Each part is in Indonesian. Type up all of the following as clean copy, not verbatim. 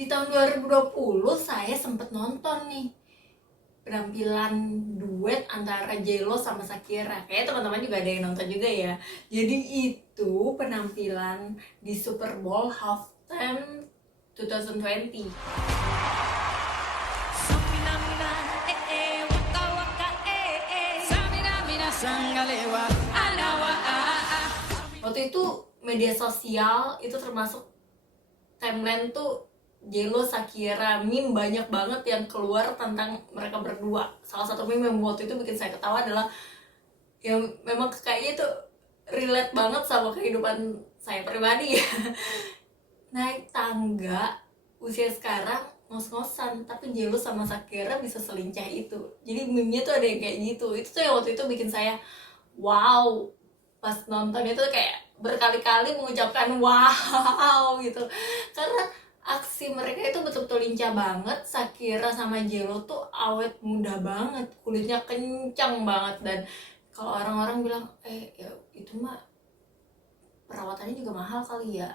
Di tahun 2020 saya sempat nonton nih penampilan duet antara J.Lo sama Shakira. Kayaknya teman-teman juga ada yang nonton juga ya. Jadi itu penampilan di Super Bowl halftime 2020. Waktu itu media sosial itu termasuk timeline tuh J.Lo, Shakira, meme banyak banget yang keluar tentang mereka berdua. Salah satu meme yang waktu itu bikin saya ketawa adalah yang memang kayaknya itu relate banget sama kehidupan saya pribadi ya. Naik tangga usia sekarang ngos-ngosan, tapi J.Lo sama Shakira bisa selincah itu. Jadi meme-nya tuh ada yang kayak gitu. Itu tuh yang waktu itu bikin saya wow. Pas nonton itu kayak berkali-kali mengucapkan wow gitu. Karena aksi mereka itu betul-betul lincah banget. Shakira sama J.Lo tuh awet muda banget, kulitnya kencang banget. Dan kalau orang-orang bilang ya itu mah perawatannya juga mahal kali ya.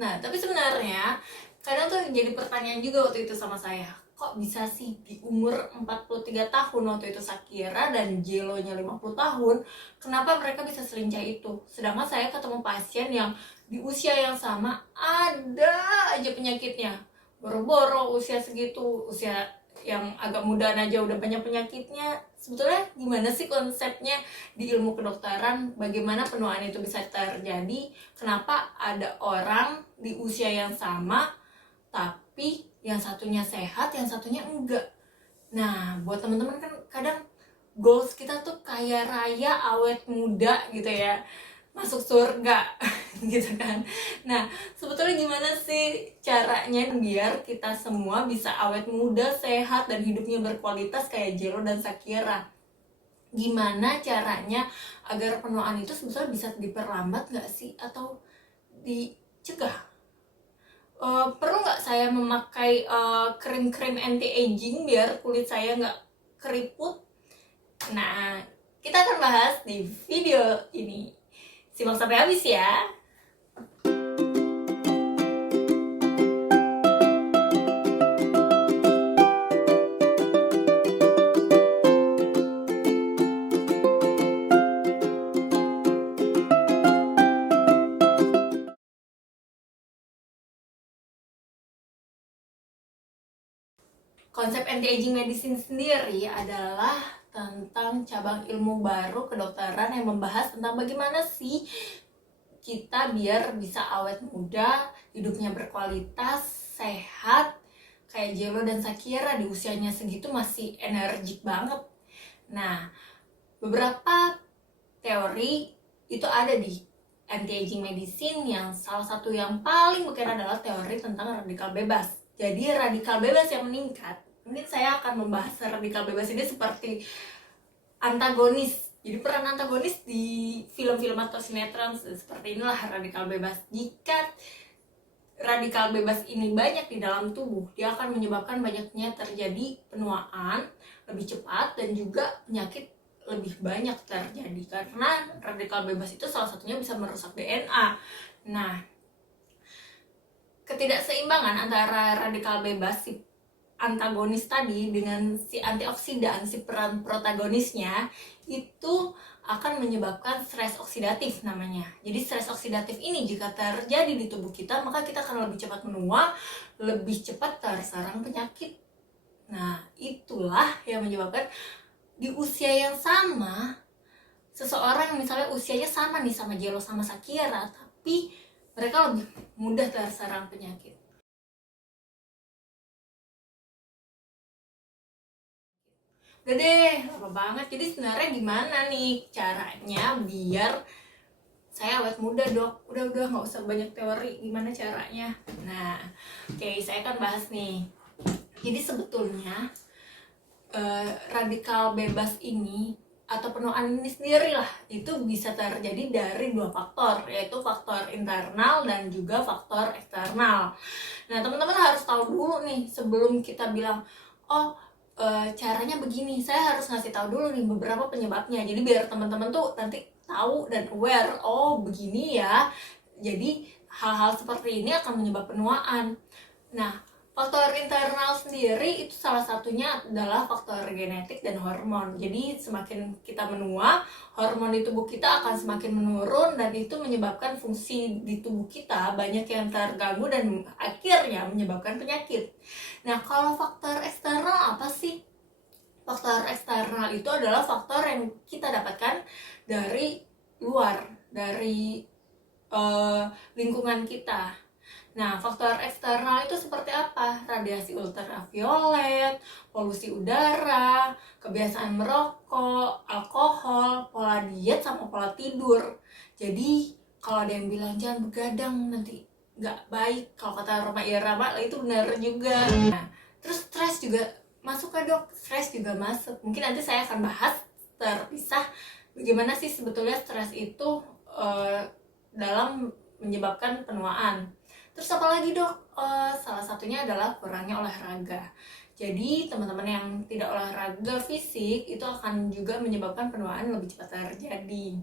Nah tapi sebenarnya kadang tuh jadi pertanyaan juga waktu itu sama saya, kok bisa sih di umur 43 tahun waktu itu Shakira dan J.Lo nya 50 tahun, kenapa mereka bisa selincah itu? Sedangkan saya ketemu pasien yang di usia yang sama ada aja penyakitnya. Boro-boro usia segitu, usia yang agak muda aja udah banyak penyakitnya. Sebetulnya gimana sih konsepnya di ilmu kedokteran, bagaimana penuaan itu bisa terjadi, kenapa ada orang di usia yang sama tapi yang satunya sehat, yang satunya enggak. Nah, buat teman-teman kan kadang goals kita tuh kaya raya, awet muda gitu ya, masuk surga gitu kan. Nah, sebetulnya gimana sih caranya biar kita semua bisa awet muda, sehat, dan hidupnya berkualitas kayak J.Lo dan Shakira? Gimana caranya agar penuaan itu sebetulnya bisa diperlambat nggak sih, atau dicegah? Perlu nggak saya memakai krim-krim anti-aging biar kulit saya nggak keriput? Nah, kita akan bahas di video ini. Simak sampai habis ya. Konsep anti-aging medicine sendiri adalah tentang cabang ilmu baru kedokteran yang membahas tentang bagaimana sih kita biar bisa awet muda, hidupnya berkualitas, sehat, kayak J.Lo dan Shakira di usianya segitu masih energik banget. Nah, beberapa teori itu ada di anti-aging medicine, yang salah satu yang paling beken adalah teori tentang radikal bebas. Jadi radikal bebas yang meningkat, mungkin saya akan membahas radikal bebas ini seperti antagonis. Jadi peran antagonis di film-film atau sinetron seperti inilah radikal bebas. Jika radikal bebas ini banyak di dalam tubuh, dia akan menyebabkan banyaknya terjadi penuaan lebih cepat dan juga penyakit lebih banyak terjadi, karena radikal bebas itu salah satunya bisa merusak DNA. Nah, ketidakseimbangan antara radikal bebas si antagonis tadi dengan si antioksidan, si peran protagonisnya itu akan menyebabkan stres oksidatif namanya. Jadi stres oksidatif ini jika terjadi di tubuh kita, maka kita akan lebih cepat menua, lebih cepat terserang penyakit. Nah, itulah yang menyebabkan di usia yang sama, seseorang misalnya usianya sama nih sama J.Lo sama Shakira, tapi mereka lebih mudah terserang penyakit. Udah deh, lama banget. Jadi sebenarnya gimana nih caranya biar saya awet muda, Dok? Udah nggak usah banyak teori, gimana caranya? Nah, oke, saya akan bahas nih. Jadi sebetulnya radikal bebas ini atau penuaan ini sendiri lah, itu bisa terjadi dari dua faktor, yaitu faktor internal dan juga faktor eksternal. Nah, teman-teman harus tahu dulu nih sebelum kita bilang, oh caranya begini, saya harus ngasih tahu dulu nih beberapa penyebabnya. Jadi biar teman-teman tuh nanti tahu dan aware, oh begini ya. Jadi hal-hal seperti ini akan menyebabkan penuaan. Nah, Faktor internal sendiri itu salah satunya adalah faktor genetik dan hormon. Jadi semakin kita menua, hormon di tubuh kita akan semakin menurun dan itu menyebabkan fungsi di tubuh kita banyak yang terganggu dan akhirnya menyebabkan penyakit. Nah, kalau faktor eksternal apa sih? Faktor eksternal itu adalah faktor yang kita dapatkan dari luar, dari lingkungan kita. Nah, faktor eksternal itu seperti apa? Radiasi ultraviolet, polusi udara, kebiasaan merokok, alkohol, pola diet, sama pola tidur. Jadi, kalau ada yang bilang jangan begadang nanti nggak baik, kalau kata Roma Irama itu benar juga. Nah, terus stres juga masuk ke dok, stres juga masuk. Mungkin nanti saya akan bahas terpisah bagaimana sih sebetulnya stres itu dalam menyebabkan penuaan. Terus apa lagi dok? Salah satunya adalah kurangnya olahraga. Jadi teman-teman yang tidak olahraga fisik itu akan juga menyebabkan penuaan lebih cepat terjadi.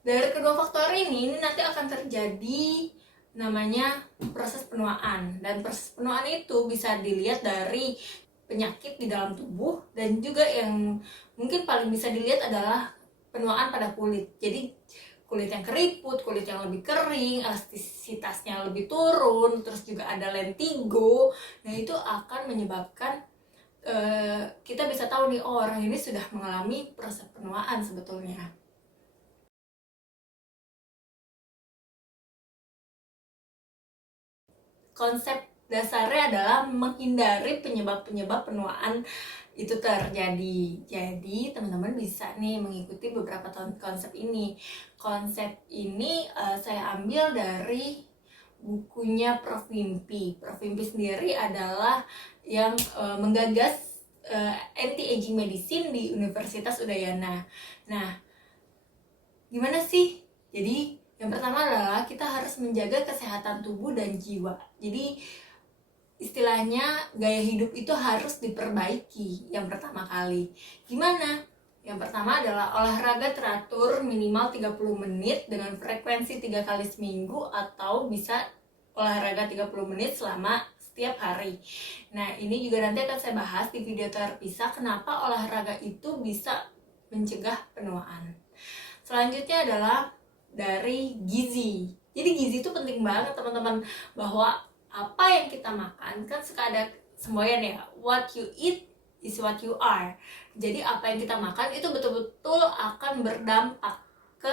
Dari kedua faktor ini nanti akan terjadi namanya proses penuaan. Dan proses penuaan itu bisa dilihat dari penyakit di dalam tubuh, dan juga yang mungkin paling bisa dilihat adalah penuaan pada kulit. Jadi kulit yang keriput, kulit yang lebih kering, elastisitasnya lebih turun, terus juga ada lentigo. Nah, itu akan menyebabkan kita bisa tahu nih, oh, orang ini sudah mengalami proses penuaan sebetulnya. Konsep dasarnya adalah menghindari penyebab-penyebab penuaan itu terjadi. Jadi teman-teman bisa nih mengikuti beberapa konsep ini. Konsep ini saya ambil dari bukunya Prof. Wimpi. Prof. Wimpi sendiri adalah yang menggagas anti-aging medicine di Universitas Udayana. Nah, gimana sih? Jadi yang pertama adalah kita harus menjaga kesehatan tubuh dan jiwa. Jadi istilahnya gaya hidup itu harus diperbaiki yang pertama kali. Gimana? Yang pertama adalah olahraga teratur minimal 30 menit dengan frekuensi 3 kali seminggu, atau bisa olahraga 30 menit selama setiap hari. Nah, ini juga nanti akan saya bahas di video terpisah kenapa olahraga itu bisa mencegah penuaan. Selanjutnya adalah dari gizi. Jadi gizi itu penting banget teman-teman, bahwa apa yang kita makan, kan suka ada semboyan ya, what you eat is what you are. Jadi apa yang kita makan itu betul-betul akan berdampak ke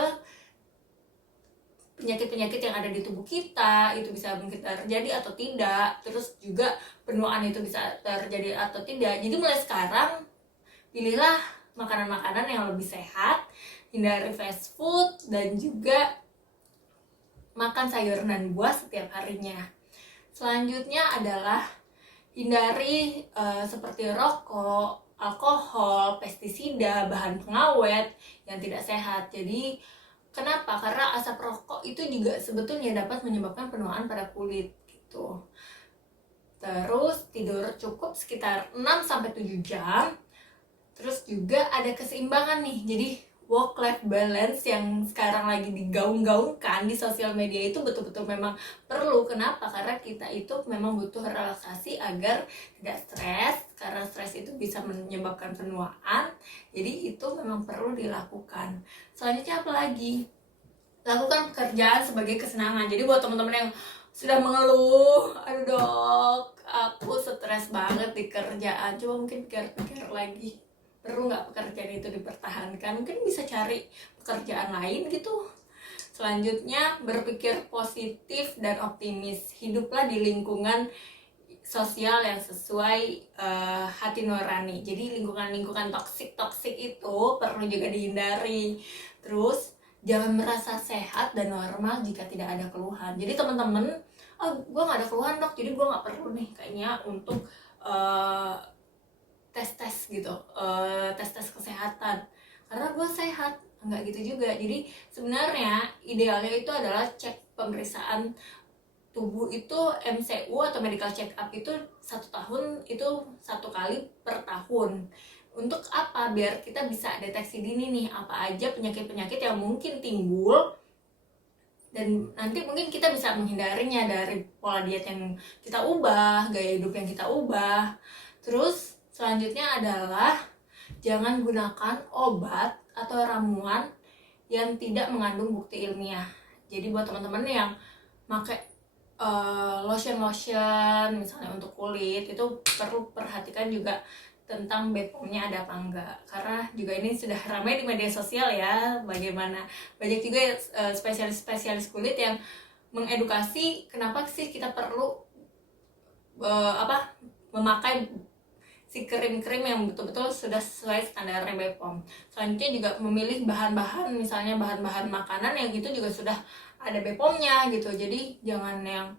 penyakit-penyakit yang ada di tubuh kita, itu bisa mungkin terjadi atau tidak. Terus juga penuaan itu bisa terjadi atau tidak. Jadi mulai sekarang pilihlah makanan-makanan yang lebih sehat, hindari fast food, dan juga makan sayur dan buah setiap harinya. Selanjutnya adalah hindari seperti rokok, alkohol, pestisida, bahan pengawet yang tidak sehat. Jadi kenapa? Karena asap rokok itu juga sebetulnya dapat menyebabkan penuaan pada kulit gitu. Terus tidur cukup sekitar 6-7 jam. Terus juga ada keseimbangan nih. Jadi work-life balance yang sekarang lagi digaung-gaungkan di sosial media itu betul-betul memang perlu. Kenapa? Karena kita itu memang butuh relaksasi agar tidak stres, karena stres itu bisa menyebabkan penuaan. Jadi itu memang perlu dilakukan. Selanjutnya apa lagi? Lakukan pekerjaan sebagai kesenangan. Jadi buat teman-teman yang sudah mengeluh, aduh dok, aku stres banget di kerjaan, coba mungkin pikir-pikir lagi, perlu nggak pekerjaan itu dipertahankan? Mungkin bisa cari pekerjaan lain gitu. Selanjutnya, berpikir positif dan optimis. Hiduplah di lingkungan sosial yang sesuai hati nurani. Jadi lingkungan-lingkungan toksik itu perlu juga dihindari. Terus jangan merasa sehat dan normal jika tidak ada keluhan. Jadi teman-teman, gue nggak ada keluhan dok, jadi gue nggak perlu nih kayaknya untuk tes gitu, tes kesehatan karena gue sehat. Enggak gitu juga. Jadi sebenarnya idealnya itu adalah cek pemeriksaan tubuh itu MCU atau medical check up itu 1 tahun itu 1 kali per tahun. Untuk apa? Biar kita bisa deteksi dini nih apa aja penyakit-penyakit yang mungkin timbul dan nanti mungkin kita bisa menghindarinya dari pola diet yang kita ubah, gaya hidup yang kita ubah. Terus selanjutnya adalah jangan gunakan obat atau ramuan yang tidak mengandung bukti ilmiah. Jadi buat teman-teman yang pakai lotion misalnya untuk kulit, itu perlu perhatikan juga tentang BPOM-nya ada apa enggak, karena juga ini sudah ramai di media sosial ya, bagaimana banyak juga spesialis kulit yang mengedukasi kenapa sih kita perlu memakai si krim-krim yang betul-betul sudah sesuai standar BPOM. Selanjutnya juga memilih bahan-bahan, misalnya bahan-bahan makanan yang itu juga sudah ada BPOM-nya gitu. Jadi jangan yang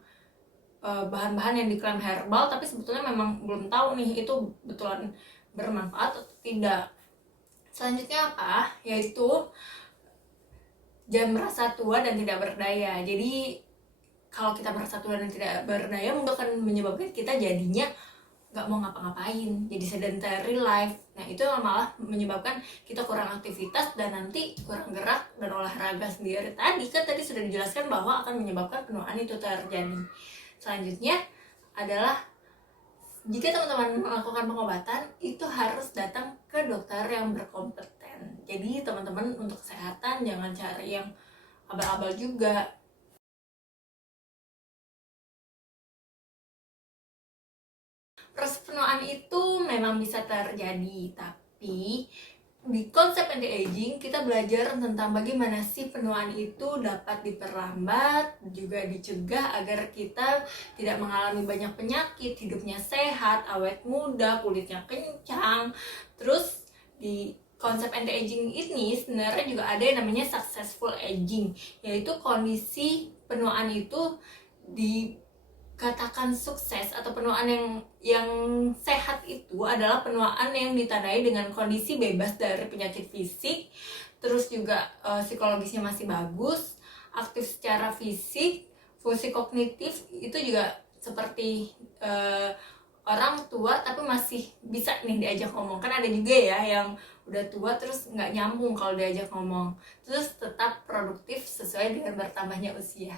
bahan-bahan yang diklaim herbal tapi sebetulnya memang belum tahu nih itu betulan bermanfaat atau tidak. Selanjutnya apa? Yaitu jangan merasa tua dan tidak berdaya. Jadi kalau kita merasa tua dan tidak berdaya, mungkin akan menyebabkan kita jadinya nggak mau ngapa-ngapain, jadi sedentary life. Nah itu malah menyebabkan kita kurang aktivitas dan nanti kurang gerak dan olahraga sendiri. Tadi sudah dijelaskan bahwa akan menyebabkan penuaan itu terjadi. Selanjutnya adalah jika teman-teman melakukan pengobatan, itu harus datang ke dokter yang berkompeten. Jadi teman-teman untuk kesehatan jangan cari yang abal-abal juga. Proses penuaan itu memang bisa terjadi, tapi di konsep anti-aging kita belajar tentang bagaimana sih penuaan itu dapat diperlambat, juga dicegah agar kita tidak mengalami banyak penyakit, hidupnya sehat, awet muda, kulitnya kencang. Terus di konsep anti-aging ini sebenarnya juga ada yang namanya successful aging, yaitu kondisi penuaan itu dikatakan sukses atau penuaan yang sehat itu adalah penuaan yang ditandai dengan kondisi bebas dari penyakit fisik, terus juga psikologisnya masih bagus, aktif secara fisik, fungsi kognitif itu juga seperti orang tua tapi masih bisa nih diajak ngomong. Kan ada juga ya yang udah tua terus nggak nyambung kalau diajak ngomong, terus tetap produktif sesuai dengan bertambahnya usia.